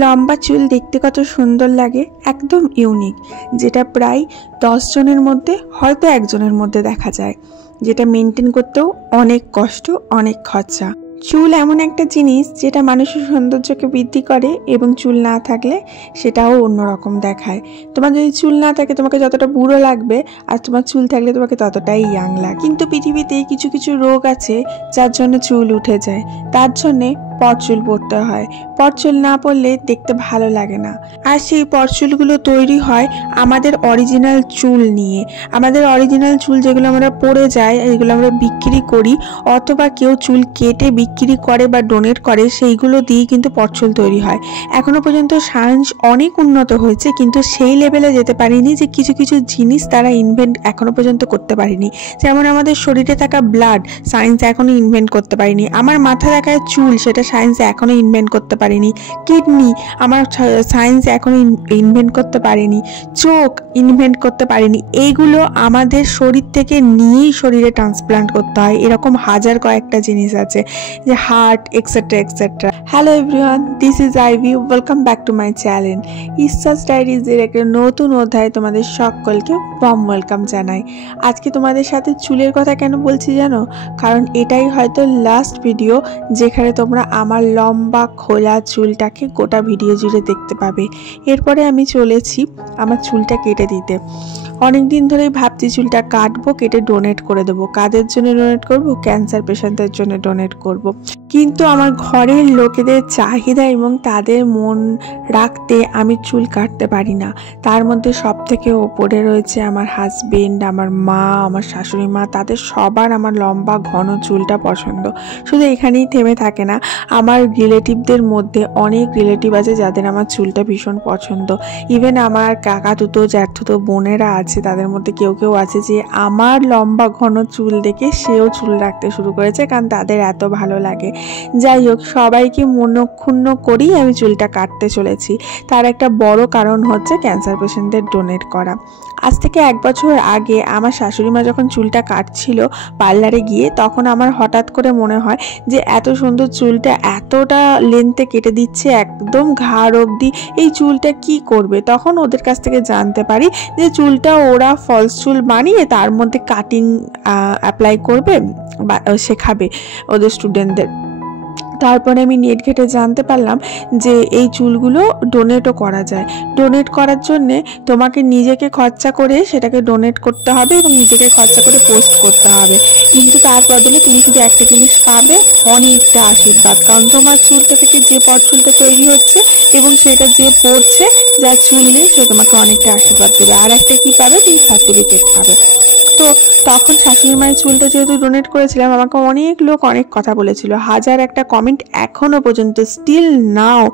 লম্বা চুল দেখতে কত সুন্দর লাগে, একদম ইউনিক, যেটা প্রায় 10 জনের মধ্যে হয়তো একজনের মধ্যে দেখা যায়, যেটা মেনটেন করতেও অনেক কষ্ট, অনেক খরচা। চুল এমন একটা জিনিস যেটা মানুষের সৌন্দর্যকে বৃদ্ধি করে এবং চুল না থাকলে সেটাও অন্যরকম দেখায়। তোমার যদি চুল না থাকে তোমাকে যতটা বুড়ো লাগবে, আর তোমার চুল থাকলে তোমাকে ততটাই ইয়াং লাগে। কিন্তু পৃথিবীতে কিছু কিছু রোগ আছে যার জন্য চুল উঠে যায়, তার জন্যে পরচুল পড়তে হয়। পরচুল না পড়লে দেখতে ভালো লাগে না। আর সেই পরচুলগুলো তৈরি হয় আমাদের অরিজিনাল চুল নিয়ে। আমাদের অরিজিনাল চুল যেগুলো আমরা পড়ে যায়, এগুলো আমরা বিক্রি করি, অথবা কেউ চুল কেটে বিক্রি করে বা ডোনেট করে, সেইগুলো দিয়ে কিন্তু পরচুল তৈরি হয়। এখনো পর্যন্ত সায়েন্স অনেক উন্নত হয়েছে, কিন্তু সেই লেভেলে যেতে পারিনি যে কিছু কিছু জিনিস তারা ইনভেন্ট এখনো পর্যন্ত করতে পারিনি। যেমন আমাদের শরীরে থাকা ব্লাড সায়েন্স এখনো ইনভেন্ট করতে পারিনি। আমার মাথা থাকা চুল সেটা সায়েন্স এখনো ইনভেন্ট করতে পারেনি। কিডনি আমার সায়েন্স এখনো ইনভেন্ট করতে পারেনি। চোখ ইনভেন্ট করতে পারেনি। এইগুলো আমাদের শরীর থেকে নিয়েই শরীরে ট্রান্সপ্লান্ট করতে হয়। এরকম হাজার কয়েকটা জিনিস আছে, যে heart etcetera etcetera. Hello everyone, this is Ivy, welcome back to my channel ইসাস ডায়েরিজের একটা নতুন অধ্যায় তোমাদের সকলকে ওয়ার্ম ওয়েলকাম জানাই। আজকে তোমাদের সাথে চুলের কথা কেন বলছি জানো? কারণ এটাই হয়তো লাস্ট ভিডিও যেখানে তোমরা আমার লম্বা খোলা চুলটাকে গোটা ভিডিও জুড়ে দেখতে পাবে। এরপরে আমি চলেছি আমার চুলটা কেটে দিতে। অনেকদিন ধরেই ভাবছি চুলটা কাটবো, কেটে ডোনেট করে দেবো। কাদের জন্য ডোনেট করব? ক্যান্সার পেশেন্টদের জন্য ডোনেট করব। কিন্তু আমার ঘরের লোকেদের চাহিদা এবং তাদের মন রাখতে আমি চুল কাটতে পারি না। তার মধ্যে সব থেকে ওপরে রয়েছে আমার হাজবেন্ড, আমার মা, আমার শাশুড়ি মা। তাদের সবার আমার লম্বা ঘন চুলটা পছন্দ। শুধু এখানেই থেমে থাকে না, আমার রিলেটিভদের মধ্যে অনেক রিলেটিভ আছে যাদের আমার চুলটা ভীষণ পছন্দ। ইভেন আমার কাকাতুতো জ্যাঠতুতো বোনেরা আছে, তাদের মধ্যে কেউ কেউ আছে যে আমার লম্বা ঘন চুল দেখে সেও চুল রাখতে শুরু করেছে, কারণ তাদের এত ভালো লাগে। যাই হোক, সবাইকে মনক্ষুণ্ণ করেই আমি চুলটা কাটতে চলেছি। তার একটা বড় কারণ হচ্ছে ক্যান্সার পেশেন্টদের ডোনেট করা। আজ থেকে 1 বছর আগে আমার শাশুড়ি মা যখন চুলটা কাটছিল পার্লারে গিয়ে, তখন আমার হঠাৎ করে মনে হয় যে এত সুন্দর চুলটা এতটা লেন্থে কেটে দিচ্ছে একদম ঘাড় অবধি, এই চুলটা কি করবে? তখন ওদের কাছ থেকে জানতে পারি যে চুলটা ওরা ফলস চুল বানিয়ে তার মধ্যে কাটিং অ্যাপ্লাই করবে বা শেখাবে ওদের স্টুডেন্টদের। তারপরে আমি নেট ঘেটে জানতে পারলাম যে এই চুলগুলো ডোনেটও করা যায়। ডোনেট করার জন্যে তোমাকে নিজেকে খরচা করে সেটাকে ডোনেট করতে হবে এবং নিজেকে খরচা করে পোস্ট করতে হবে, কিন্তু তার বদলে তুমি শুধু একটা জিনিস পাবে, অনেকটা আশীর্বাদ। কারণ তোমার চুলটা থেকে যে পরচুলটা তৈরি হচ্ছে এবং সেটা যে পড়ছে, যার চুল নেই, সে তোমাকে অনেকটা আশীর্বাদ দেবে। আর একটা কি পাবে? তুমি সার্টিফিকেট পাবে। তো তখন শাশুড়ি মায়ের চুলটা যেহেতু ডোনেট করেছিলাম, আমাকে অনেক লোক অনেক কথা বলেছিল। হাজার একটা কমেন্ট এখনো পর্যন্ত স্টিল নাও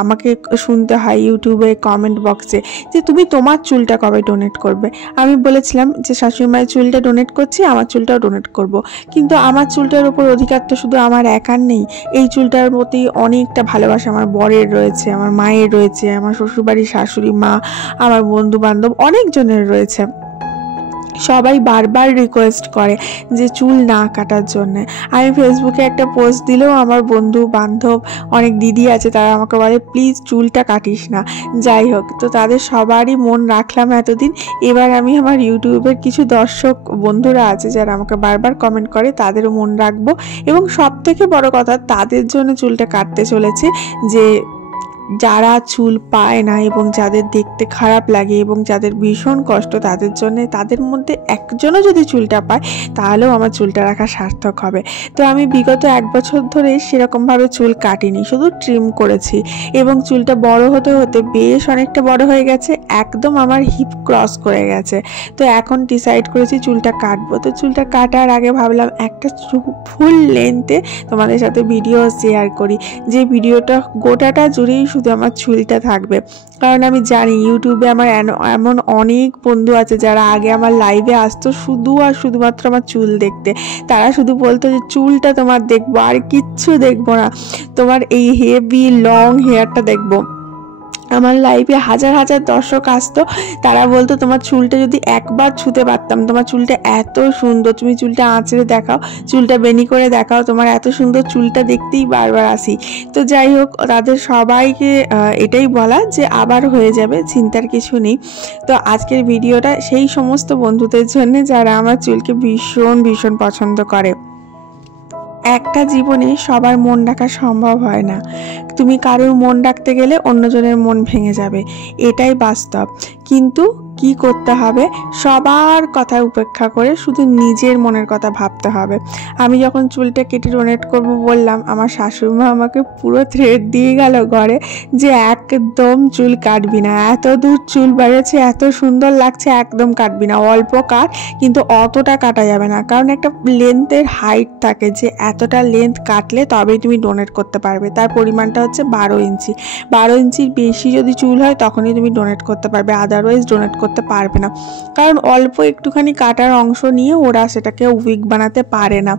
আমাকে শুনতে হয় ইউটিউবে কমেন্ট বক্সে যে তুমি তোমার চুলটা কবে ডোনেট করবে। আমি বলেছিলাম যে শাশুড়ি মায়ের চুলটা ডোনেট করছি, আমার চুলটাও ডোনেট করব। কিন্তু আমার চুলটার উপর অধিকার তো শুধু আমার একার নেই। এই চুলটার প্রতি অনেকটা ভালোবাসা আমার বরের রয়েছে, আমার মায়ের রয়েছে, আমার শ্বশুরবাড়ির শাশুড়ি মা, আমার বন্ধু বান্ধব অনেকজনের রয়েছে। সবাই বারবার রিকোয়েস্ট করে যে চুল না কাটার জন্যে। আমি ফেসবুকে একটা পোস্ট দিলেও আমার বন্ধু বান্ধব অনেক দিদি আছে, তারা আমাকে বলে প্লিজ চুলটা কাটিস না। যাই হোক, তো তাদের সবারই মন রাখলাম এতদিন। এবার আমি আমার ইউটিউবের কিছু দর্শক বন্ধুরা আছে যারা আমাকে বারবার কমেন্ট করে, তাদেরও মন রাখবো। এবং সব থেকে বড় কথা, তাদের জন্য চুলটা কাটতে চলেছে যে যারা চুল পায় না এবং যাদের দেখতে খারাপ লাগে এবং যাদের ভীষণ কষ্ট, তাদের জন্য, তাদের মধ্যে একজনও যদি চুলটা পায় তাহলেও আমার চুলটা রাখা সার্থক হবে। তো আমি বিগত 1 বছর ধরে সেরকমভাবে চুল কাটিনি, শুধু ট্রিম করেছি এবং চুলটা বড় হতে হতে বেশ অনেকটা বড় হয়ে গেছে, একদম আমার হিপ ক্রস করে গেছে। তো এখন ডিসাইড করেছি চুলটা কাটবো। তো চুলটা কাটার আগে ভাবলাম একটা ফুল লেন্থে তোমাদের সাথে ভিডিও শেয়ার করি, যে ভিডিওটা গোটাটা জুড়েই শুধু আমার চুলটা থাকবে। কারণ আমি জানি ইউটিউবে আমার এমন অনেক বন্ধু আছে যারা আগে আমার লাইভে আসতো শুধু আর শুধুমাত্র আমার চুল দেখতে। তারা শুধু বলতো যে চুলটা তোমার দেখবো, আর কিচ্ছু দেখবো না, তোমার এই হেভি লং হেয়ারটা দেখবো। আমার লাইভে হাজার হাজার দর্শক আসতো, তারা বলতো তোমার চুলটা যদি একবার ছুতে পারতাম, তোমার চুলটা এত সুন্দর, তুমি চুলটা আঁচড়ে দেখাও, চুলটা বেনি করে দেখাও, তোমার এত সুন্দর চুলটা দেখতেই বারবার আসি। তো যাই হোক, তাদের সবাইকে এটাই বলা যে আবার হয়ে যাবে, চিন্তার কিছু নেই। তো আজকের ভিডিওটা সেই সমস্ত বন্ধুদের জন্য যারা আমার চুলকে ভীষণ ভীষণ পছন্দ করে। একটা জীবনে সবার মন রাখা সম্ভব হয় না, তুমি কারোর মন রাখতে গেলে অন্যজনের মন ভেঙে যাবে, এটাই বাস্তব। কিন্তু কি করতে হবে, সবার কথা উপেক্ষা করে শুধু নিজের মনের কথা ভাবতে হবে। আমি যখন চুলটা কেটে ডোনেট করব বললাম, আমার শাশুড়িমা আমাকে পুরো থ্রেড দিয়ে গেল ঘরে যে একদম চুল কাটবি না, এত দূর চুল বেড়েছে, এত সুন্দর লাগছে, একদম কাটবি না, অল্প কাট, কিন্তু অতটা কাটা যাবে না, কারণ একটা লেন্থের হাইট থাকে যে এতটা লেন্থ কাটলে তবেই তুমি ডোনেট করতে পারবে। তার পরিমাণটা হচ্ছে 12 ইঞ্চি। 12 ইঞ্চির বেশি যদি চুল হয় তখনই তুমি ডোনেট করতে পারবে, আদারওয়াইজ ডোনেট করতে পারবে না, কারণ অল্প একটুখানি কাটার অংশ নিয়ে ওরা সেটাকে উইক বানাতে পারে না।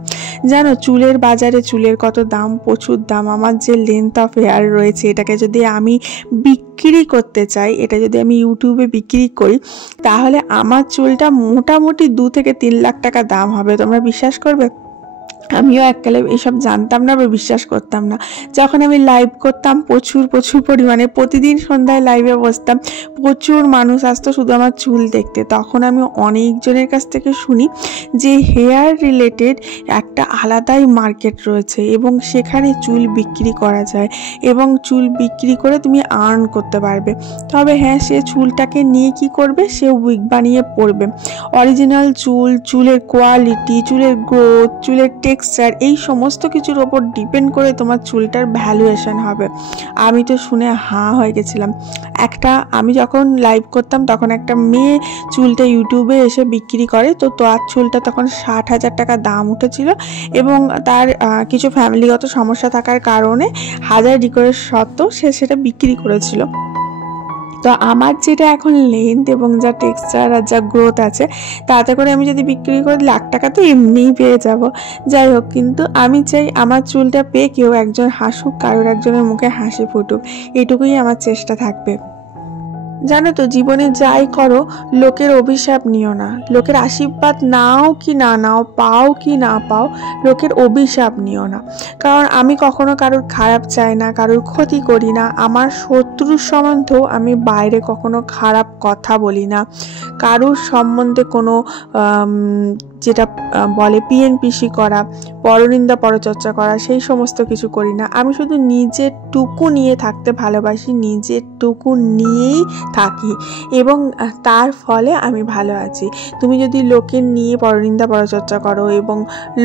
জানো, চুলের বাজারে চুলের কত দাম, প্রচুর দাম। আমার যে লেন্থ অফ হেয়ার রয়েছে, এটাকে যদি আমি বিক্রি করতে চাই, এটা যদি আমি ইউটিউবে বিক্রি করি, তাহলে আমার চুলটা মোটামুটি 2 থেকে 3 লাখ টাকা দাম হবে। তোমরা বিশ্বাস করবে? আমিও এককালে এসব জানতাম না বা বিশ্বাস করতাম না। যখন আমি লাইভ করতাম প্রচুর পরিমাণে, প্রতিদিন সন্ধ্যায় লাইভে বসতাম, প্রচুর মানুষ আসতো শুধু আমার চুল দেখতে। তখন আমি অনেকজনের কাছ থেকে শুনি যে হেয়ার রিলেটেড একটা আলাদাই মার্কেট রয়েছে এবং সেখানে চুল বিক্রি করা যায় এবং চুল বিক্রি করে তুমি আর্ন করতে পারবে। তবে হ্যাঁ, সে চুলটাকে নিয়ে কি করবে, সে উইক বানিয়ে পড়বে। অরিজিনাল চুল, চুলের কোয়ালিটি, চুলের গ্রোথ, চুলের টেক্সচার, এই সমস্ত কিছুর ওপর ডিপেন্ড করে তোমার চুলটার ভ্যালুয়েশন হবে। আমি তো শুনে হাঁ হয়ে গেছিলাম। আমি যখন লাইভ করতাম তখন একটা মেয়ে চুলটা ইউটিউবে এসে বিক্রি করে, তো তার চুলটা তখন 60,000 টাকা দাম উঠেছিল এবং তার কিছু ফ্যামিলিগত সমস্যা থাকার কারণে হাজার রিকোয়েস্ট সত্ত্বেও সে সেটা বিক্রি করেছিল। তো আমার যেটা এখন লেন্থ এবং যা টেক্সচার আর যা গ্রোথ আছে, তাতে করে আমি যদি বিক্রি করি লাখ টাকা তো এমনিই পেয়ে যাব। যাই হোক, কিন্তু আমি চাই আমার চুলটা পেয়ে কেউ একজন হাসুক, কারোর একজনের মুখে হাসি ফুটুক, এটুকুই আমার চেষ্টা থাকবে। জানো তো, জীবনে যাই করো লোকের অভিশাপ নিও না, লোকের আশীর্বাদ নাও কি না নাও, পাও কি না পাও, লোকের অভিশাপ নিও না। কারণ আমি কখনো কারোর খারাপ চাই না, কারোর ক্ষতি করি না। আমার শত্রুর সম্বন্ধেও আমি বাইরে কখনো খারাপ কথা বলি না, কারোর সম্বন্ধে কোনো যেটা বলে পিএনপিসি করা, পরনিন্দা পরচর্চা করা, সেই সমস্ত কিছু করি না। আমি শুধু নিজের টুকু নিয়ে থাকতে ভালোবাসি, নিজের টুকু নিয়েই থাকি এবং তার ফলে আমি ভালো আছি। তুমি যদি লোকের নিয়ে পরনিন্দা পরচর্চা করো এবং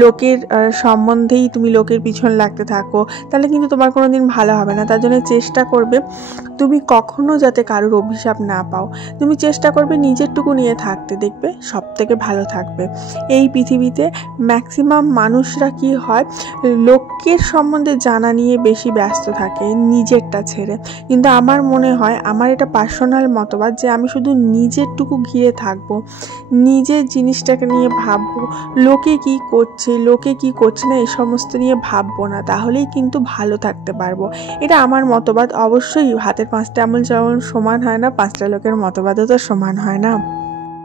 লোকের সম্বন্ধেই তুমি লোকের পিছন লাগতে থাকো, তাহলে কিন্তু তোমার কোনো দিন ভালো হবে না। তার জন্য চেষ্টা করবে তুমি কখনো যাতে কারোর অভিশাপ না পাও। তুমি চেষ্টা করবে নিজের টুকু নিয়ে থাকতে, দেখবে সব থেকে ভালো থাকবে। এই পৃথিবীতে ম্যাক্সিমাম মানুষরা কি হয়, লোকের সম্বন্ধে জানা নিয়ে বেশি ব্যস্ত থাকে নিজেরটা ছেড়ে। কিন্তু আমার মনে হয়, আমার এটা পার্সোনাল মতবাদ, যে আমি শুধু নিজের টুকু ঘিরে থাকবো, নিজের জিনিসটাকে নিয়ে ভাববো, লোকে কি করছে লোকে কি করছে না এই সমস্ত নিয়ে ভাববো না, তাহলেই কিন্তু ভালো থাকতে পারবো। এটা আমার মতবাদ। অবশ্যই হাতের 5টা আঙুল যেমন সমান হয় না, 5টা লোকের মতবাদও তো সমান হয় না।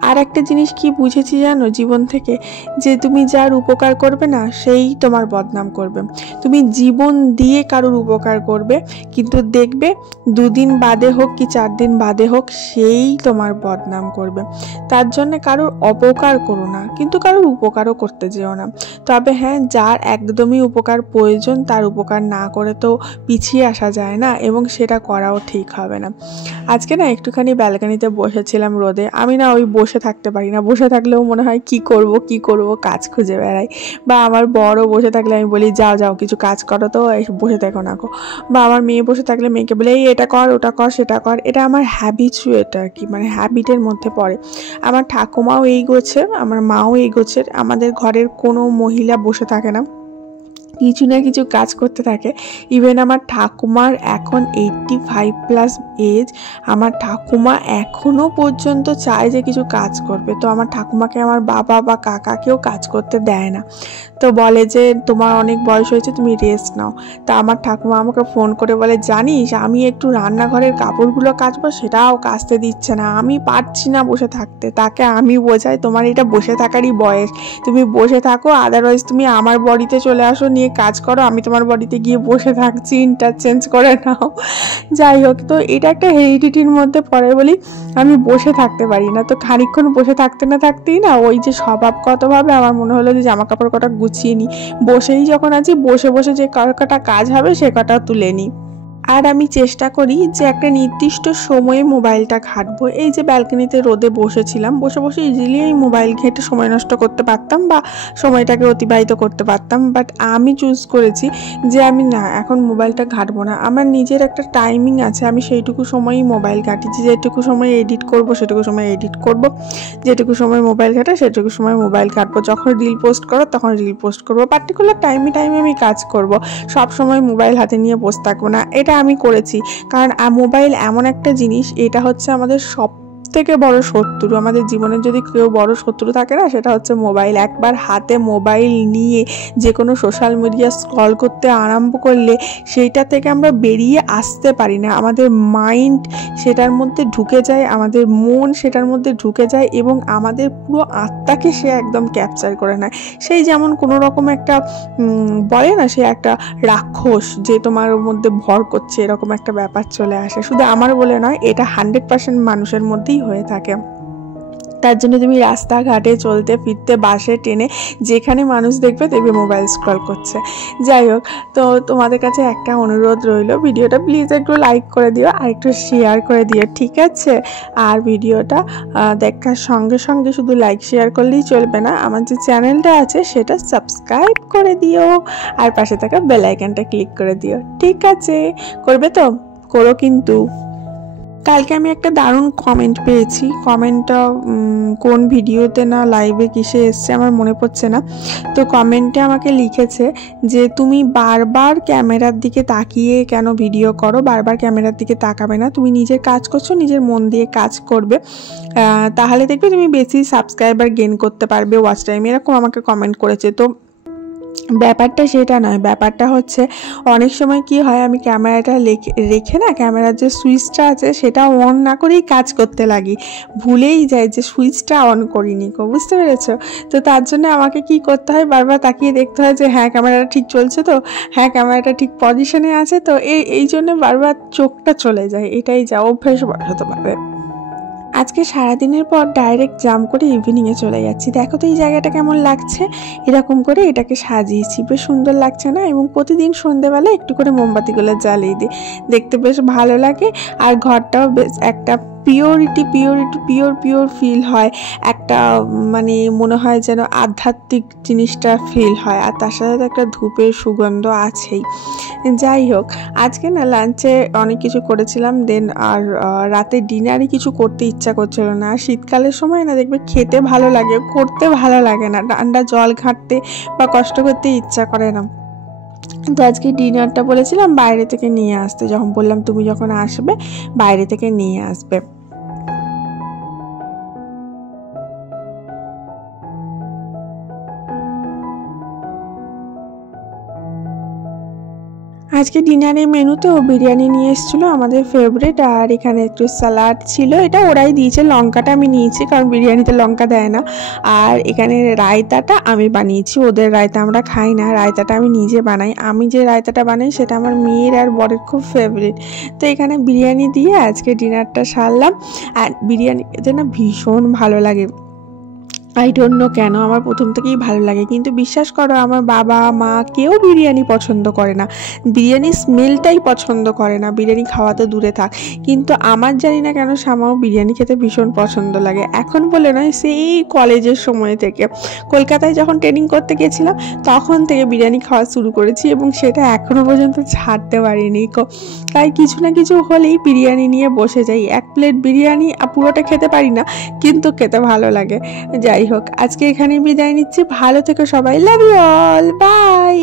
আর একটা জিনিস কি বুঝেছি জানো জীবন থেকে, যে তুমি যার উপকার করবে না সেই তোমার বদনাম করবে। তুমি জীবন দিয়ে কারোর উপকার করবে, কিন্তু দেখবে 2 দিন বাদে হোক কি 4 দিন বাদে হোক সেই তোমার বদনাম করবে। তার জন্য কারোর অপকার করো না, কিন্তু কারোর উপকারও করতে যেও না। তবে হ্যাঁ, যার একদমই উপকার প্রয়োজন তার উপকার না করে তো পিছিয়ে আসা যায় না, এবং সেটা করাও ঠিক হবে না। আজকে না একটুখানি ব্যালকনিতে বসেছিলাম রোদে। আমি না ওই বসে থাকতে পারি না, বসে থাকলেও মনে হয় কি করব কাজ খুঁজে বেড়াই। বা আমার বড় বসে থাকলে আমি বলি যাও কিছু কাজ করো, তো বসে থাকো না গো। বা আমার মেয়ে বসে থাকলে মেয়েকে বলে এই এটা কর ওটা কর সেটা কর। এটা আমার হ্যাবিচুয়েট আর কি, মানে হ্যাবিটের মধ্যে পড়ে। আমার ঠাকুমাও এই গোছের, আমার মাও এই গোছের। আমাদের ঘরের কোনো মহিলা বসে থাকে না, কিছু না কিছু কাজ করতে থাকে। ইভেন আমার ঠাকুমার এখন 85+ এজ, আমার ঠাকুমা এখনও পর্যন্ত চায় যে কিছু কাজ করবে। তো আমার ঠাকুমাকে আমার বাবা বা কাকাকেও কাজ করতে দেয় না, তো বলে যে তোমার অনেক বয়স হয়েছে, তুমি রেস্ট নাও। তা আমার ঠাকুমা আমাকে ফোন করে বলে, জানিস আমি একটু রান্নাঘরের কাপড়গুলো কাচবো, সেটাও কাচতে দিচ্ছে না, আমি পারছি না বসে থাকতে। তাকে আমি বোঝাই, তোমার এটা বসে থাকারই বয়স, তুমি বসে থাকো, আদারওয়াইজ তুমি আমার বডিতে চলে আসো, নিয়ে কাজ করো, আমি তোমার বডিতে গিয়ে বসে থাকছি, ইন্টারচেঞ্জ করে নাও। যাই হোক, তো এটা একটা হেরিডিটির মধ্যে পড়ে বলি আমি বসে থাকতে পারি না। তো খানিকক্ষণ বসে থাকতে না থাকতেই না ওই যে স্বভাবগতভাবে আমার মনে হলো যে জামা কাপড় কটা গুছিয়ে নিই, বসেই যখন আছি বসে বসে যে কটা কাজ হবে সে কটা তুলে নিই। আর আমি চেষ্টা করি যে একটা নির্দিষ্ট সময়ে মোবাইলটা ঘাঁটবো। এই যে ব্যালকনিতে রোদে বসেছিলাম, বসে বসে ইজিলি এই মোবাইল ঘেঁটে সময় নষ্ট করতে পারতাম বা সময়টাকে অতিবাহিত করতে পারতাম, বাট আমি চুজ করেছি যে আমি না, এখন মোবাইলটা ঘাঁটবো না। আমার নিজের একটা টাইমিং আছে, আমি সেইটুকু সময়ই মোবাইল ঘাঁটি, যেটুকু সময় এডিট করব সেটুকু সময় এডিট করব, যেটুকু সময় মোবাইল ঘাঁটা সেটুকু সময় মোবাইল ঘাঁটবো, যখন রিল পোস্ট করো তখন রিল পোস্ট করবো, পার্টিকুলার টাইমে আমি কাজ করব, সব সময় মোবাইল হাতে নিয়ে বসে থাকবো না। এটা আমি করেছি, কারণ মোবাইল এমন একটা জিনিস, এটা হচ্ছে আমাদের সব থেকে বড় শত্রু। আমাদের জীবনের যদি কেউ বড় শত্রু থাকে না, সেটা হচ্ছে মোবাইল। একবার হাতে মোবাইল নিয়ে যে কোনো সোশ্যাল মিডিয়া স্ক্রল করতে আরম্ভ করলে সেইটা থেকে আমরা বেরিয়ে আসতে পারি না। আমাদের মাইন্ড সেটার মধ্যে ঢুকে যায়, আমাদের মন সেটার মধ্যে ঢুকে যায় এবং আমাদের পুরো আত্মাকে সে একদম ক্যাপচার করে নেয়। সেই যেমন কোনো রকম একটা বলে না, সে একটা রাক্ষস যে তোমার মধ্যে ভর করছে, এরকম একটা ব্যাপার চলে আসে। শুধু আমার বলে নয়, এটা 100% মানুষের মধ্যেই হয়ে থাকে। তার জন্য তুমি রাস্তাঘাটে চলতে ফিরতে, বাসে ট্রেনে যেখানে মানুষ দেখবে মোবাইল স্ক্রল করছে। যাই হোক, তো তোমাদের কাছে একটা অনুরোধ রইল, ভিডিওটা প্লিজ একটু লাইক করে দিও আর একটু শেয়ার করে দিও, ঠিক আছে? আর ভিডিওটা দেখার সঙ্গে সঙ্গে শুধু লাইক শেয়ার করলেই চলবে না, আমার যে চ্যানেলটা আছে সেটা সাবস্ক্রাইব করে দিও আর পাশে থাকা বেল আইকনটা ক্লিক করে দিও, ঠিক আছে? করবে তো? করো কিন্তু। কালকে আমি একটা দারুণ কমেন্ট পেয়েছি, কমেন্টটা কোন ভিডিওতে না লাইভে কিসে এসছে আমার মনে পড়ছে না। তো কমেন্টে আমাকে লিখেছে যে তুমি বারবার ক্যামেরার দিকে তাকিয়ে কেন ভিডিও করো, বারবার ক্যামেরার দিকে তাকাবে না, তুমি নিজের কাজ করছো, নিজের মন দিয়ে কাজ করবে, তাহলে দেখবে তুমি বেশি সাবস্ক্রাইবার গেইন করতে পারবে, ওয়াচ টাইম, এরকম আমাকে কমেন্ট করেছে। তো ব্যাপারটা সেটা নয়, ব্যাপারটা হচ্ছে অনেক সময় কি হয়, আমি ক্যামেরাটা রেখে না, ক্যামেরার যে সুইচটা আছে সেটা অন না করেই কাজ করতে লাগি, ভুলেই যাই যে সুইচটা অন করিনি, বুঝতে পেরেছো? তো তার জন্য আমাকে কি করতে হয়, বারবার তাকিয়ে দেখতে হয় যে হ্যাঁ ক্যামেরাটা ঠিক চলছে তো, হ্যাঁ ক্যামেরাটা ঠিক পজিশনে আছে তো, এই জন্য বারবার চোখটা চলে যায়, এটাই যা অভ্যেস হতে পারে। আজকে সারাদিনের পর ডাইরেক্ট জাম্প করে ইভিনিংয়ে চলে যাচ্ছি। দেখো তো এই জায়গাটা কেমন লাগছে, এরকম করে এটাকে সাজিয়েছি, বেশ সুন্দর লাগছে না? এবং প্রতিদিন সন্ধ্যেবেলা একটু করে মোমবাতিগুলো জ্বালিয়ে দিই, দেখতে বেশ ভালো লাগে। আর ঘরটাও বেশ একটা পিওর ফিল হয়, একটা মানে মনে হয় যেন আধ্যাত্মিক জিনিসটা ফিল হয়, আর তার সাথে একটা ধূপের সুগন্ধ আছেই। যাই হোক, আজকে না লাঞ্চে অনেক কিছু করেছিলাম, দেন আর রাতে ডিনারে কিছু করতে ইচ্ছা করছিল না। শীতকালের সময় না দেখবে খেতে ভালো লাগে, করতে ভালো লাগে না, ঠান্ডা জল ঘাঁটতে বা কষ্ট করতে ইচ্ছা করে না। তো আজকে ডিনারটা বলেছিলাম বাইরে থেকে নিয়ে আসতে, যখন বললাম তুমি যখন আসবে বাইরে থেকে নিয়ে আসবে। আজকে ডিনারের মেনুতেও বিরিয়ানি নিয়ে এসেছিলো, আমাদের ফেভারিট, আর এখানে একটু স্যালাড ছিল, এটা ওরাই দিয়েছে, লঙ্কাটা আমি নিয়েছি কারণ বিরিয়ানিতে লঙ্কা দেয় না। আর এখানে রায়তাটা আমি বানিয়েছি, ওদের রায়তা আমরা খাই না, রায়তাটা আমি নিজে বানাই। আমি যে রায়তাটা বানাই সেটা আমার মেয়ের আর বরের খুব ফেভারিট। তো এখানে বিরিয়ানি দিয়ে আজকে ডিনারটা সারলাম। আর বিরিয়ানি যেন ভীষণ ভালো লাগে, আই ডোন্ট নো কেন, আমার প্রথম থেকেই ভালো লাগে। কিন্তু বিশ্বাস করো, আমার বাবা মা কেউ বিরিয়ানি পছন্দ করে না, বিরিয়ানি স্মেলটাই পছন্দ করে না, বিরিয়ানি খাওয়া তো দূরে থাক। কিন্তু আমার জানি না কেন সামাও বিরিয়ানি খেতে ভীষণ পছন্দ লাগে, এখন বলে নয়, সেই কলেজের সময় থেকে, কলকাতায় যখন ট্রেনিং করতে গেছিলাম তখন থেকে বিরিয়ানি খাওয়া শুরু করেছি এবং সেটা এখনও পর্যন্ত ছাড়তে পারিনি। তাই কিছু না কিছু হলেই বিরিয়ানি নিয়ে বসে যাই, এক প্লেট বিরিয়ানি পুরোটা খেতে পারি না, কিন্তু খেতে ভালো লাগে। যাই হোক, আজকে এখানে বিদায় নিচ্ছি, ভালো থেকো সবাই, লাভ ইউ অল, বাই।